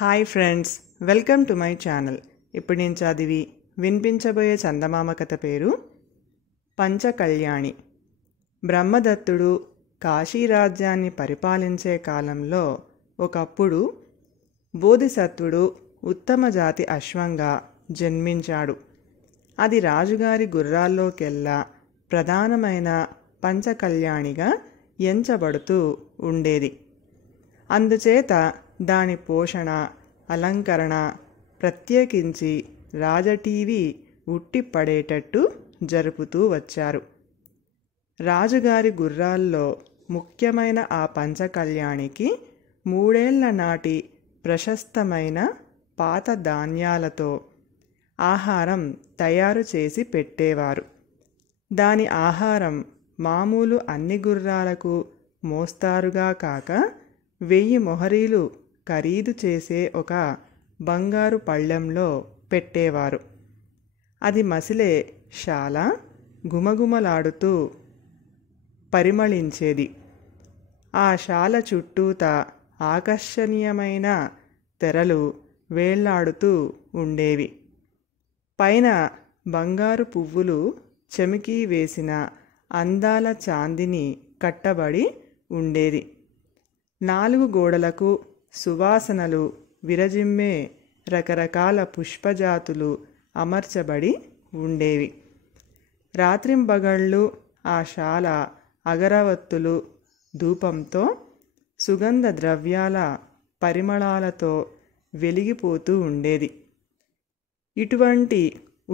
Hi friends, welcome to my channel. ఇప్పుడు నేను చదివి వినిపించబోయే చందమామ కథ పేరు పంచకళ్యాణి. బ్రహ్మదత్తుడు కాశీరాజ్యాన్ని పరిపాలించే కాలంలో ఒకప్పుడు బోధిసత్వుడు ఉత్తమ జాతి అశ్వంగా జన్మించాడు. అది రాజుగారి గుర్రాల్లోకెల్లా ప్రధానమైన పంచకళ్యాణిగా ఎంచబడుతూ ఉండేది. అందుచేత దాని పోషణ, అలంకరణ ప్రత్యేకించి రాజటీవీ ఉట్టిపడేటట్టు జరుపుతూ వచ్చారు. రాజుగారి గుర్రాల్లో ముఖ్యమైన ఆ పంచకళ్యాణికి 3 ఏళ్ల నాటి ప్రశస్తమైన పాత ధాన్యాలతో ఆహారం తయారు చేసి పెట్టేవారు. దాని ఆహారం మామూలు అన్ని గుర్రాలకు మోస్తారుగా కాక 1000 మొహరీలు ఖరీదు చేసే ఒక బంగారు పళ్ళెంలో పెట్టేవారు. అది మసిలే శాల గుమగుమలాడుతూ పరిమళించేది. ఆ శాల చుట్టూత ఆకర్షణీయమైన తెరలు వేళ్లాడుతూ ఉండేవి. పైన బంగారు పువ్వులు చెమికి వేసిన అందాల చాందిని కట్టబడి ఉండేది. 4 గోడలకు సువాసనలు విరజిమ్మే రకరకాల పుష్పజాతులు అమర్చబడి ఉండేవి. రాత్రింబగళ్ళు ఆ శాల అగరవత్తులు ధూపంతో, సుగంధ ద్రవ్యాల పరిమళాలతో వెలిగిపోతూ ఉండేది. ఇటువంటి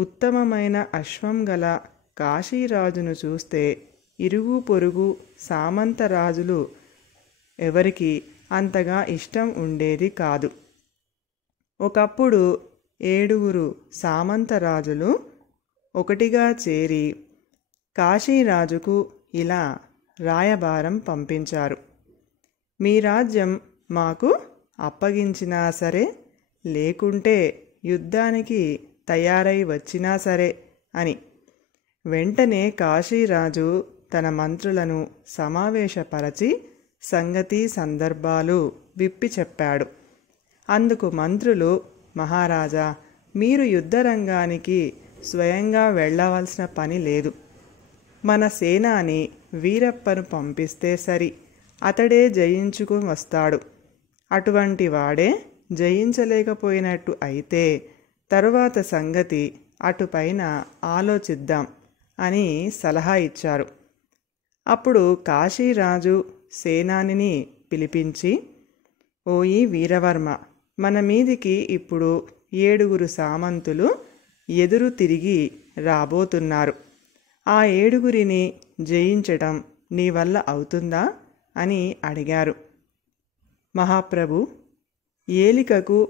ఉత్తమమైన అశ్వం గల కాశీరాజును చూస్తే ఇరుగు పొరుగు సామంతరాజులు ఎవరికి అంతగా ఇష్టం ఉండేది కాదు. ఒకప్పుడు 7 సామంతరాజులు ఒకటిగా చేరి కాశీరాజుకు ఇలా రాయబారం పంపించారు. మీ రాజ్యం మాకు అప్పగించినా సరే, లేకుంటే యుద్ధానికి తయారై వచ్చినా సరే అని. వెంటనే కాశీరాజు తన మంత్రులను సమావేశపరచి సంగతి సందర్భాలు విప్పి చెప్పాడు. అందుకు మంత్రులు, మహారాజా, మీరు యుద్ధరంగానికి స్వయంగా వెళ్ళవలసిన పని లేదు. మన సేనాని వీరప్పను పంపిస్తే సరి, అతడే జయించుకు వస్తాడు. అటువంటి వాడే జయించలేకపోయినట్టు అయితే తరువాత సంగతి అటుపైన ఆలోచిద్దాం అని సలహా ఇచ్చారు. అప్పుడు కాశీరాజు సేనానిని పిలిపించి, ఓయి వీరవర్మ, మన మీదికి ఇప్పుడు 7 సామంతులు ఎదురు తిరిగి రాబోతున్నారు. ఆ 7 జయించటం నీ వల్ల అవుతుందా అని అడిగారు. మహాప్రభు, ఏలికకు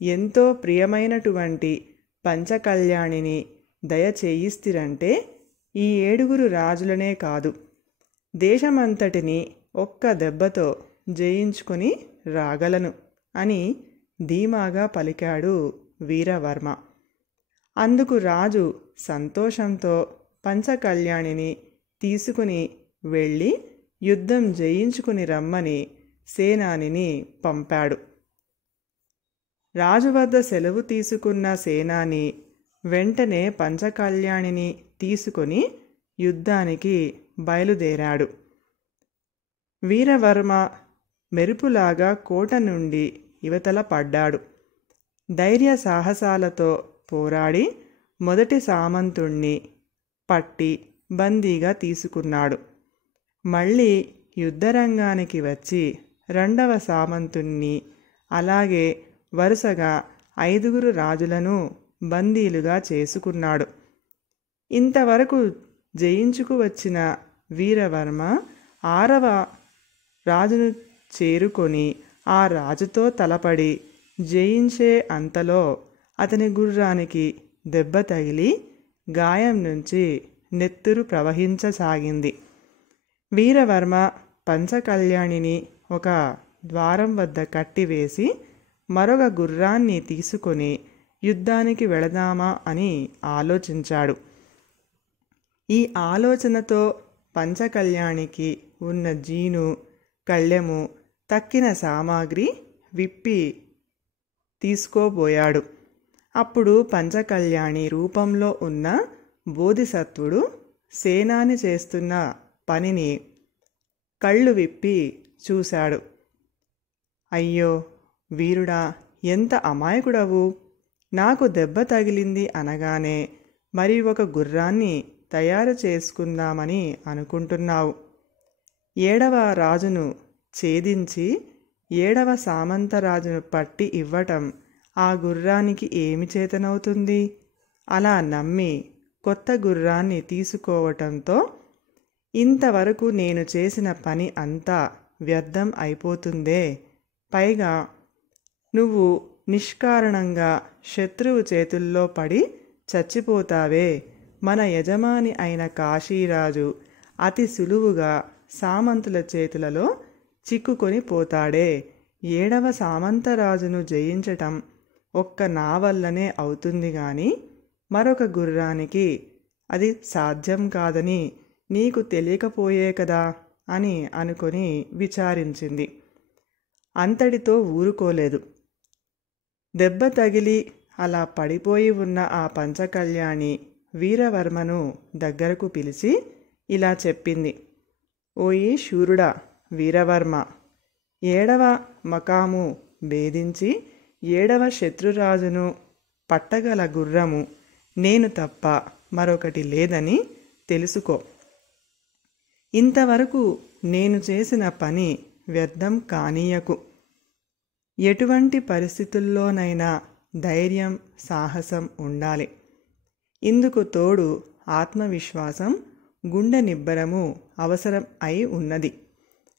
ఎంతో ప్రియమైనటువంటి పంచకళ్యాణిని దయచేయిస్తిరంటే ఈ 7 రాజులనే కాదు, దేశమంతటిని ఒక్క దెబ్బతో జయించుకొని రాగలను అని ధీమాగా పలికాడు వీరవర్మ. అందుకు రాజు సంతోషంతో పంచకళ్యాణిని తీసుకుని వెళ్ళి యుద్ధం జయించుకుని రమ్మని సేనానిని పంపాడు. రాజు వద్ద సెలవు తీసుకున్న సేనాని వెంటనే పంచకళ్యాణిని తీసుకొని యుద్ధానికి బయలుదేరాడు. వీరవర్మ మెరుపులాగా కోట నుండి ఇవతల పడ్డాడు. ధైర్య సాహసాలతో పోరాడి మొదటి సామంతుణ్ణి పట్టి బందీగా తీసుకున్నాడు. మళ్ళీ యుద్ధరంగానికి వచ్చి 2వ సామంతుణ్ణి, అలాగే వరుసగా 5 రాజులను బందీలుగా చేసుకున్నాడు. ఇంతవరకు జయించుకు వచ్చిన వీరవర్మ 6వ రాజును చేరుకొని ఆ రాజుతో తలపడి జయించే అంతలో అతని గుర్రానికి దెబ్బ తగిలి గాయం నుంచి నెత్తురు ప్రవహించసాగింది. వీరవర్మ పంచకళ్యాణిని ఒక ద్వారం వద్ద కట్టివేసి మరొక గుర్రాన్ని తీసుకొని యుద్ధానికి వెళదామా అని ఆలోచించాడు. ఈ ఆలోచనతో పంచకళ్యాణికి ఉన్న జీను, కళ్ళెము, తక్కిన సామాగ్రి విప్పి తీసుకోబోయాడు. అప్పుడు పంచకళ్యాణి రూపంలో ఉన్న బోధిసత్వుడు సేనాని చేస్తున్న పనిని కళ్ళు విప్పి చూశాడు. అయ్యో వీరుడా, ఎంత అమాయకుడవు! నాకు దెబ్బ తగిలింది అనగానే మరి ఒక గుర్రాన్ని తయారు చేసుకుందామని అనుకుంటున్నావు. 7వ రాజును ఛేదించి 7వ సామంతరాజును పట్టి ఇవ్వటం ఆ గుర్రానికి ఏమి చేతనవుతుంది? అలా నమ్మి కొత్త గుర్రాన్ని తీసుకోవటంతో ఇంతవరకు నేను చేసిన పని అంతా వ్యర్థం అయిపోతుందే. పైగా నువ్వు నిష్కారణంగా శత్రువు చేతుల్లో పడి చచ్చిపోతావే. మన యజమాని అయిన కాశీరాజు అతి సులువుగా సామంతుల చేతులలో చిక్కుకొని పోతాడే. 7వ సామంతరాజును జయించటం ఒక్క నా వల్లనే అవుతుంది గాని మరొక గుర్రానికి అది సాధ్యం కాదని నీకు తెలియకపోయే కదా అని అనుకొని విచారించింది. అంతటితో ఊరుకోలేదు. దెబ్బ తగిలి అలా పడిపోయి ఉన్న ఆ పంచకళ్యాణి వీరవర్మను దగ్గరకు పిలిచి ఇలా చెప్పింది. ఓయి శూరుడా వీరవర్మ, 7వ మకాము భేదించి 7వ శత్రురాజును పట్టగల గుర్రము నేను తప్ప మరొకటి లేదని తెలుసుకో. ఇంతవరకు నేను చేసిన పని వ్యర్థం కానీయకు. ఎటువంటి పరిస్థితుల్లోనైనా ధైర్యం, సాహసం ఉండాలి. ఇందుకు తోడు ఆత్మవిశ్వాసం, గుండె నిబ్బరము అవసరం అయి ఉన్నది.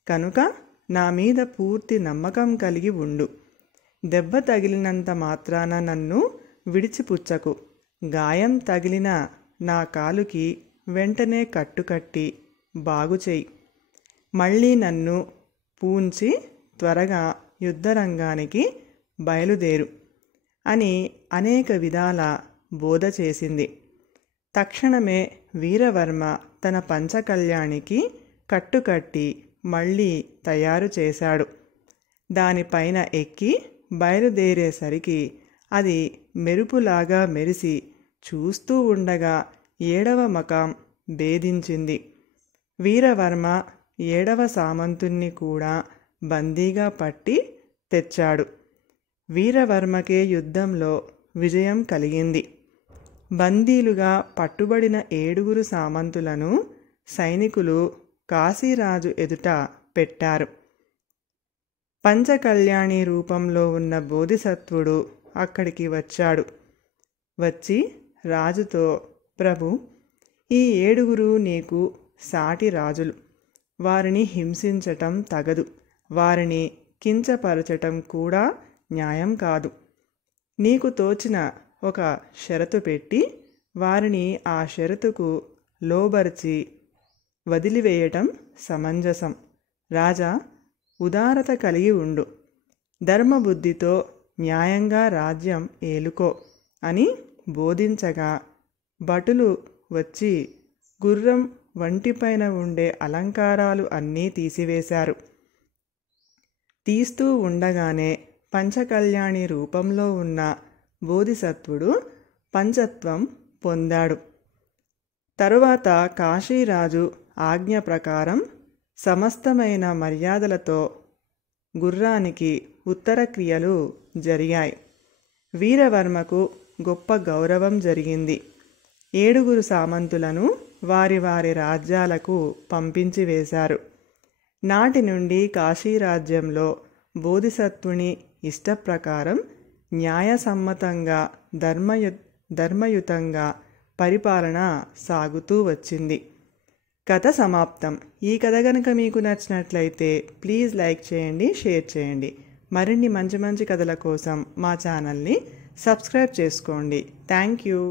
కనుక నా మీద పూర్తి నమ్మకం కలిగి ఉండు. దెబ్బ తగిలినంత మాత్రాన నన్ను విడిచిపుచ్చకు. గాయం తగిలిన నా కాలుకి వెంటనే కట్టుకట్టి బాగుచేయి. మళ్ళీ నన్ను పూంచి త్వరగా యుద్ధరంగానికి బయలుదేరు అని అనేక విధాల బోధ చేసింది. తక్షణమే వీరవర్మ తన పంచకళ్యాణికి కట్టుకట్టి మళ్ళీ తయారు చేశాడు. దానిపైన ఎక్కి బయలుదేరేసరికి అది మెరుపులాగా మెరిసి చూస్తూ ఉండగా 7వ మకాం భేదించింది. వీరవర్మ 7వ సామంతుణ్ణి కూడా బందీగా పట్టి తెచ్చాడు. వీరవర్మకే యుద్ధంలో విజయం కలిగింది. బందీలుగా పట్టుబడిన 7గురు సామంతులను సైనికులు కాశీరాజు ఎదుట పెట్టారు. పంచకళ్యాణి రూపంలో ఉన్న బోధిసత్వుడు అక్కడికి వచ్చాడు. వచ్చి రాజుతో, ప్రభు, ఈ 7గురు నీకు సాటి రాజులు. వారిని హింసించటం తగదు. వారిని కించపరచటం కూడా న్యాయం కాదు. నీకు తోచిన ఒక షరతు పెట్టి వారిని ఆ షరతుకు లోబర్చి వదిలివేయటం సమంజసం. రాజా, ఉదారత కలిగి ఉండు. ధర్మబుద్ధితో న్యాయంగా రాజ్యం ఏలుకో అని బోధించగా భటులు వచ్చి గుర్రం వంటిపైన ఉండే అలంకారాలు అన్నీ తీసివేశారు. తీస్తూ ఉండగానే పంచకళ్యాణి రూపంలో ఉన్న బోధిసత్వుడు పంచత్వం పొందాడు. తరువాత కాశీరాజు ఆజ్ఞ ప్రకారం సమస్తమైన మర్యాదలతో గుర్రానికి ఉత్తర క్రియలు జరిగాయి. వీరవర్మకు గొప్ప గౌరవం జరిగింది. 7గురు సామంతులను వారి వారి రాజ్యాలకు పంపించి వేశారు. నాటి నుండి కాశీరాజ్యంలో బోధిసత్వుని ఇష్టప్రకారం న్యాయసమ్మతంగా ధర్మయుతంగా పరిపాలన సాగుతూ వచ్చింది. కథ సమాప్తం. ఈ కథ కనుక మీకు నచ్చినట్లయితే ప్లీజ్ లైక్ చేయండి, షేర్ చేయండి. మరిన్ని మంచి మంచి కథల కోసం మా ఛానల్ని సబ్స్క్రైబ్ చేసుకోండి. Thank you.